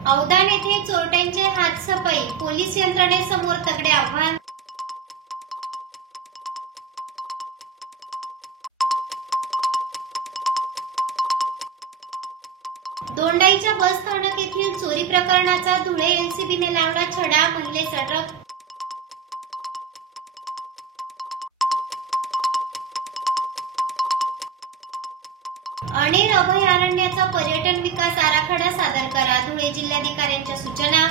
अवधान येथे चोरट्यांचे हातसफाई, पोलीस यंत्रणेसमोर तगडे आव्हान. दोंडाईच्या बस स्थानक येथील चोरी प्रकरणाचा धुळे एलसीबीने लावला छडा, महिलेचा अटक. अणेर अभयारण्याचा पर्यटन विकास आराखडा सादर करा, धुळे जिल्हाधिकाऱ्यांच्या सूचना.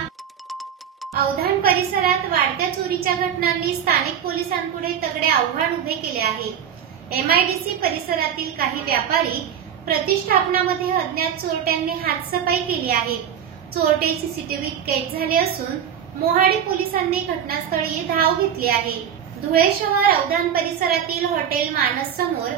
अवधान परिसरात वाढत्या चोरीच्या घटनांनी स्थानिक पोलिसांपुढे तगडे आव्हान उभे केले आहे. एमआयडीसी परिसरातील काही व्यापारी प्रतिष्ठापनामध्ये अज्ञात चोरट्यांनी हातसफाई केली आहे. चोरटे सीसीटीव्ही कैद झाले असून मोहाडी पोलिसांनी घटनास्थळी धाव घेतली आहे. धुळे शहर अवधान परिसरातील हॉटेल मानस समोर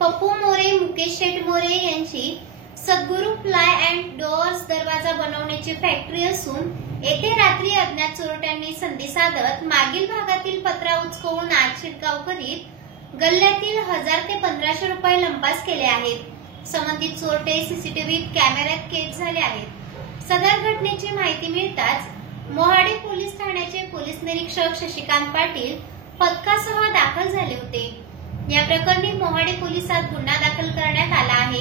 पप्पू मोरे, मुकेश शेठ मोरे यांची सद्गुरू प्लाय अँड डोअर्स दरवाजा बनवण्याची फॅक्टरी असून येथे रात्री अज्ञात चोरट्यांनी संधी साधत मागील भागातील पत्रा उचकवून आत शिरकाव करीत गल्ल्यातील 1000 ते 1500 रुपये लंपास केले आहेत. संबंधित चोरटे सीसीटीव्ही कॅमेऱ्यात कैद झाले आहेत. सदर घटनेची माहिती मिळताच मोहाडी पोलीस ठाण्याचे पोलीस निरीक्षक शशिकांत पाटील पथकासह दाखल झाले होते. या प्रकरणी मोहाडी पोलिसात गुन्हा दाखल करण्यात आला आहे.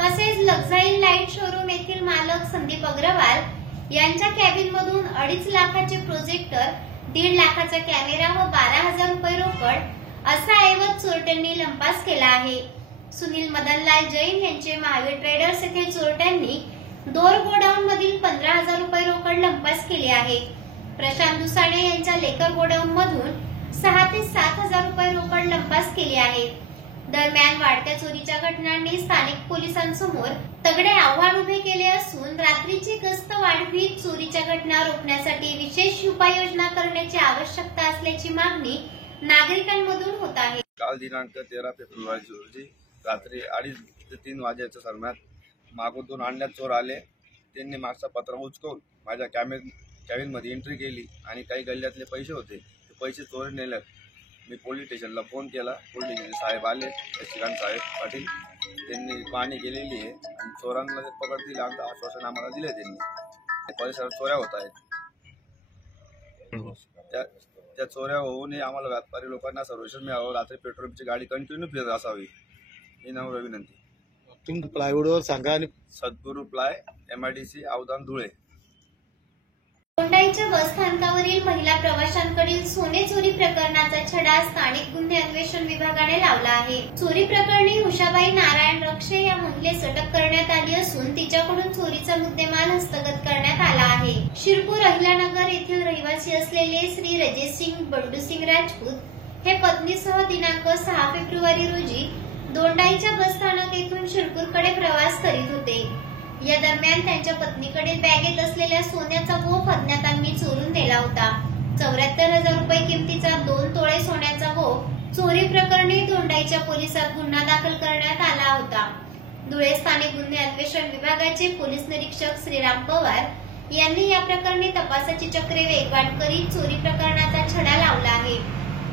तसेच लक्झाईल लाईट शोरूम येथील मालक संदीप अग्रवाल यांच्या कॅबिनमधून 2.5 लाखाचे प्रोजेक्टर, 1.5 लाखाचा कॅमेरा व 12,000 रुपये रोकड असा ऐवज चोरट्यांनी लंपास केला आहे. सुनील मदनलाल जैन यांचे महावीर ट्रेडर्स येथे चोरट्यांनी दोर गोडाऊन मधील 15,000 रुपये रोकड लंपास केली आहे. प्रशांत दुसाणे यांच्या लेकर गोडाऊन मधून 6 ते 7,000 रुपये रोकड लंपास केली आहे. दरम्यान वाढत्या चोरीच्या घटनांनी स्थानिक पोलिसांसमोर तगडे आव्हान उभे केले असून रात्रीची गस्त वाढवीत चोरीच्या घटना रोखण्यासाठी विशेष उपाययोजना करण्याची आवश्यकता असल्याची मागणी नागरिकांमधून होत आहे. काल दिनांक 13 फेब्रुवारी रोजी रात्री 2:30 ते 3 वाजेच्या दरम्यान मागून 2 अज्ञात चोर आले. त्यांनी मागचा पत्रा उचकवून माझ्या कॅबिनमध्ये एंट्री केली आणि काही गल्ल्यातले पैसे होते ते पैसे चोरून नेले. मी पोलीस स्टेशनला फोन केला. पोलीस स्टेशन साहेब आले, शशिकांत साहेब पाटील, त्यांनी पाहणी केलेली आहे आणि चोरांना ते पकडतील आमचं आश्वासन आम्हाला दिले. त्यांनी परिसरात चोऱ्या होत आहेत. त्या चोऱ्या होऊ नये, आम्हाला व्यापारी लोकांना सर्वेक्षण मिळावं, रात्री पेट्रोलची गाडी कंटिन्यू फिरत असावी ही नम्र विनंती. तुम्ही प्लायवूडवर सांगा. आणि सद्गुरू प्लाय, एमआयडीसी, अवधान, धुळे. दोंडाईच्या बस स्थानकावरील महिला प्रवाशांकडील सोने चोरी प्रकरणाचा छडा स्थानिक गुन्हे अन्वेषण विभागाने लावला आहे. चोरी प्रकरणी उषाबाई नारायण रक्षे या महिलेस अटक करण्यात आली असून तिच्याकडून चोरीचा मुद्देमाल हस्तगत करण्यात आला आहे. शिरपूर अहिल्यानगर येथील रहिवासी असलेले श्री रजेसिंग बंडूसिंग राजपूत हे पत्नीसह दिनांक 6 फेब्रुवारी रोजी दोंडाईच्या बस स्थानक येथून शिरपूरकडे प्रवास करीत होते. या दरम्यान त्यांच्या पत्नीकडे बॅगेत असलेल्या सोन्याचा गोफ अज्ञातांनी चोरून नेला होता. 74,000 रुपये किमतीचा 2 तोळे सोन्याचा गोफ चोरी प्रकरणी दोंडाईच्या पोलिसात गुन्हा दाखल करण्यात आला होता. धुळे स्थानिक गुन्हे अन्वेषण विभागाचे पोलीस निरीक्षक श्रीराम पवार यांनी या प्रकरणी तपासाची चक्रे वेगवान करीत चोरी प्रकरणाचा छडा लावला आहे.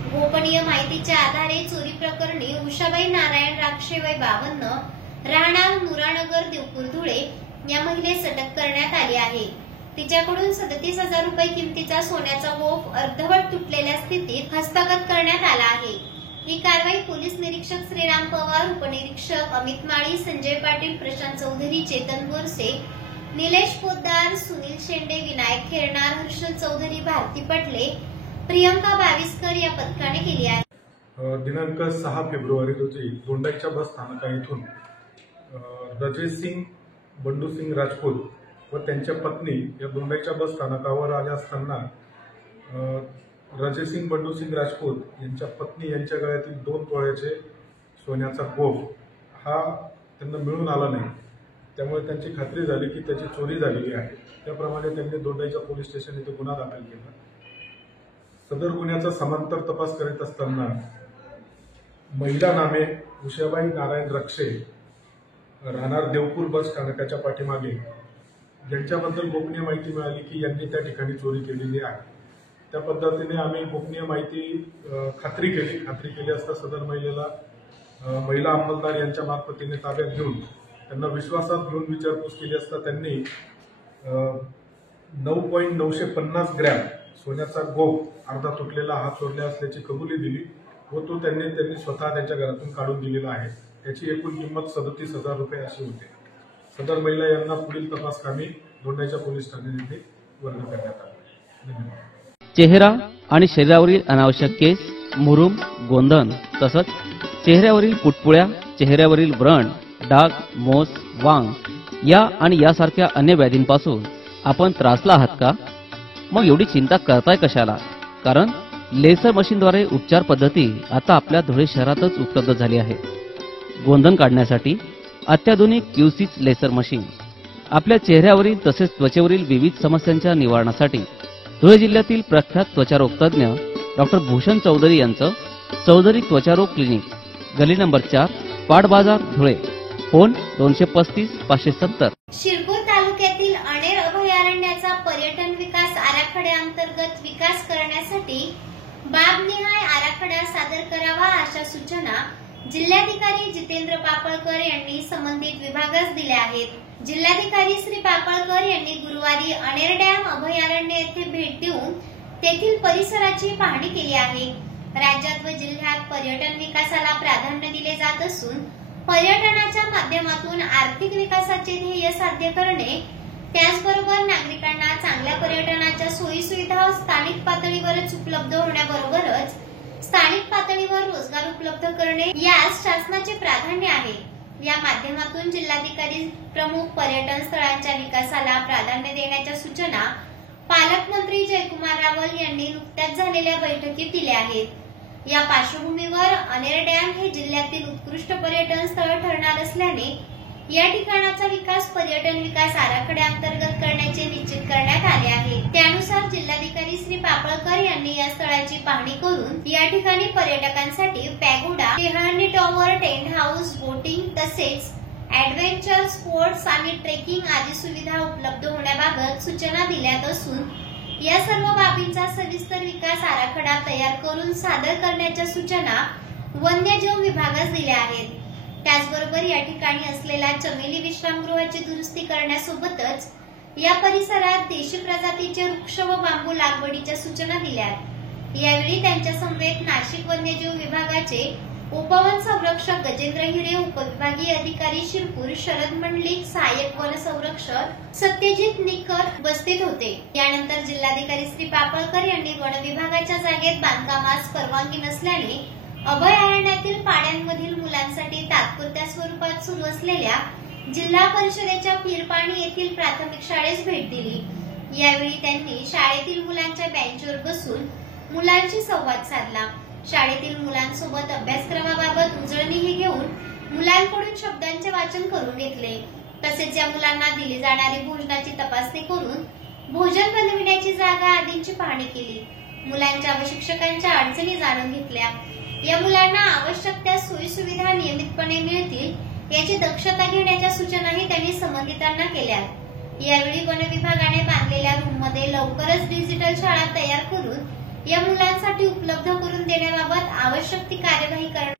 गोपनीय माहितीच्या आधारे चोरी प्रकरणी उषाबाई नारायण राक्षे वय 52 राहणार नुरानगर, देवपूर, धुळे या महिलेस अटक करण्यात आली आहे. तिच्याकडून 37,000 रुपये किमतीचा सोन्याचा गोफ अर्धवट तुटलेल्या स्थितीत हस्तगत करण्यात आला आहे. ही कारवाई पोलीस निरीक्षक श्रीराम पवार, उपनिरीक्षक अमित माळी, संजय पाटील, प्रशांत चौधरी, चेतन बोरसे, निलेश पोद्दार, सुनील शेंडे, विनायक खेरणार, हर्षल चौधरी, भारती पटले, प्रियंका बाविस्कर या पथकाने केली आहे. दिनांक 6 फेब्रुवारी रोजी दोंडाईच्या बस स्थानका इथून रजेसिंग बंडूसिंग राजपूत व त्यांच्या पत्नी या दोंडाईच्या बस स्थानकावर आल्या असताना रजेसिंग बंडूसिंग राजपूत यांच्या पत्नी यांच्या गळ्यातील 2 तोळ्याचे सोन्याचा गोफ हा त्यांना मिळून आला नाही. त्यामुळे त्यांची खात्री झाली की त्याची चोरी झालेली आहे. त्याप्रमाणे त्यांनी दोंडाईच्या पोलीस स्टेशन येथे गुन्हा दाखल केला. सदर गुन्ह्याचा समांतर तपास करीत असताना महिला नामे उषाबाई नारायण रक्षे राहणार देवपूर बस स्थानकाच्या पाठीमागे ज्यांच्याबद्दल गोपनीय माहिती मिळाली की यांनी त्या ठिकाणी चोरी केलेली आहे. त्या पद्धतीने आम्ही गोपनीय माहिती खात्री केली असता सदर महिलेला महिला अंमलदार यांच्या मार्फतीने ताब्यात घेऊन त्यांना विश्वासात घेऊन विचारपूस केली असता त्यांनी 9.950 ग्रॅम सोन्याचा गोफ अर्धा तुटलेला हात चोरले असल्याची कबुली दिली व तो त्यांनी स्वतः त्यांच्या घरातून काढून दिलेला आहे. त्याची एकूण किंमत 37,000 रुपये अशी होते. सदर महिला यांना पुढील तपास कामी दोंडाईच्या पोलीस ठाणे येथे वर्ग करण्यात आला. धन्यवाद. चेहरा आणि शरीरावरील अनावश्यक केस, मुरूम, गोंधन तसंच चेहऱ्यावरील पुटपुळ्या, चेहऱ्यावरील व्रण, डाग, मोस, वांग या आणि यासारख्या अन्य व्याधींपासून आपण त्रासला आहात का? मग एवढी चिंता करताय कशाला? कारण लेसर मशीनद्वारे उपचार पद्धती आता आपल्या धुळे शहरातच उपलब्ध झाली आहे. गोंधन काढण्यासाठी अत्याधुनिक क्यूसिस लेसर मशीन, आपल्या चेहऱ्यावरील तसेच त्वचेवरील विविध समस्यांच्या निवारणासाठी धुळे जिल्ह्यातील प्रख्यात त्वचारोग तज्ज्ञ डॉक्टर भूषण चौधरी यांचं चौधरी त्वचारोग क्लिनिक, गली नंबर 4, पाट बाजार, धुळे. फोन 235 570. शिरपूर तालुक्यातील अणेर अभयारण्याचा पर्यटन विकास आराखड्याअंतर्गत विकास करण्यासाठी बाबनिहाय आराखडा सादर करावा अशा सूचना जिल्हाधिकारी जितेंद्र पापळकर यांनी संबंधित विभागास दिल्या आहेत. जिल्हाधिकारी श्री पापळकर यांनी गुरुवारी अणेर डॅम अभयारण्य येथे भेट देऊन तेथील परिसराची पाहणी केली आहे. राज्यात व जिल्ह्यात पर्यटन विकासाला प्राधान्य दिले जात असून पर्यटनाच्या माध्यमातून आर्थिक विकासाचे ध्येय साध्य करणे, त्याचबरोबर नागरिकांना चांगल्या पर्यटनाच्या सोयी सुविधा स्थानिक पातळीवरच उपलब्ध होण्याबरोबरच स्थानिक पातळीवर रोजगार उपलब्ध करणे यास शासनाचे प्राधान्य आहे. या माध्यमातून जिल्हाधिकारी प्रमुख पर्यटन स्थळांच्या विकासाला प्राधान्य देण्याच्या सूचना पालकमंत्री जयकुमार रावल यांनी नुकत्याच झालेल्या बैठकीत दिल्या आहेत. या पार्श्वभूमीवर अणेर डॅम हे जिल्ह्यातील उत्कृष्ट पर्यटन स्थळ ठरणार असल्याने या ठिकाणाचा विकास पर्यटन विकास आराखड्याअंतर्गत करण्याचे निश्चित करण्यात आले आहे. त्यानुसार जिल्हाधिकारी श्री पापळकर यांनी या स्थळाची पाहणी करून या ठिकाणी पर्यटकांसाठी पॅगोडा, टेहळणी टॉवर, टेंट हाऊस, बोटिंग तसेच ऍडव्हेंचर स्पोर्ट्स आणि ट्रेकिंग आदी सुविधा उपलब्ध होण्याबाबत सूचना दिल्यात असून या सर्व बाबींचा सविस्तर विकास आराखडा तयार करून सादर करण्याच्या सूचना वन्यजीव विभागास दिल्या आहेत. त्याचबरोबर या ठिकाणी असलेल्या चमेली विश्रामगृहाची दुरुस्ती करण्यासोबतच या परिसरात देशी प्रजातीचे वृक्ष व बांबू लागवडीच्या सूचना दिल्या. यावेळी त्यांच्या समवेत नाशिक वन्यजीव विभागाचे उपवन संरक्षक गजेंद्र हिरे, उपविभागीय अधिकारी शिरपूर शरद मंडलिक, सहाय्यक वन संरक्षक सत्यजित निकर उपस्थित होते. यानंतर जिल्हाधिकारी श्री पापळकर यांनी वन विभागाच्या जागेत बांधकामास परवानगी नसल्याने अभयारण्यातील पाड्यांमधील मुलांसाठी तात्पुरत्या स्वरूपात सुरू असलेल्या जिल्हा परिषदेच्या पीरपाणी येथील प्राथमिक शाळेस भेट दिली. यावेळी त्यांनी शाळेतील मुलांच्या बेंचवर बसून मुलांशी संवाद साधला. शाळेतील मुलांसोबत अभ्यासक्रमाबाबत उजळणीही घेऊन मुलांकडून शब्दांचे वाचन करून घेतले. तसेच या मुलांना दिली जाणारी भोजनाची तपासणी करून भोजन बनविण्याची जागा आदींची पाहणी केली. मुलांच्या व शिक्षकांच्या अडचणी जाणून घेतल्या. या मुलांना आवश्यक त्या सोयी सुविधा नियमितपणे मिळतील याची दक्षता घेण्याच्या सूचनाही त्यांनी संबंधितांना केल्या. यावेळी वन विभागाने बांधलेल्या रूममध्ये लवकरच डिजिटल शाळा तयार करून या मुलांसाठी उपलब्ध करून देण्याबाबत आवश्यक ती कार्यवाही करण्यात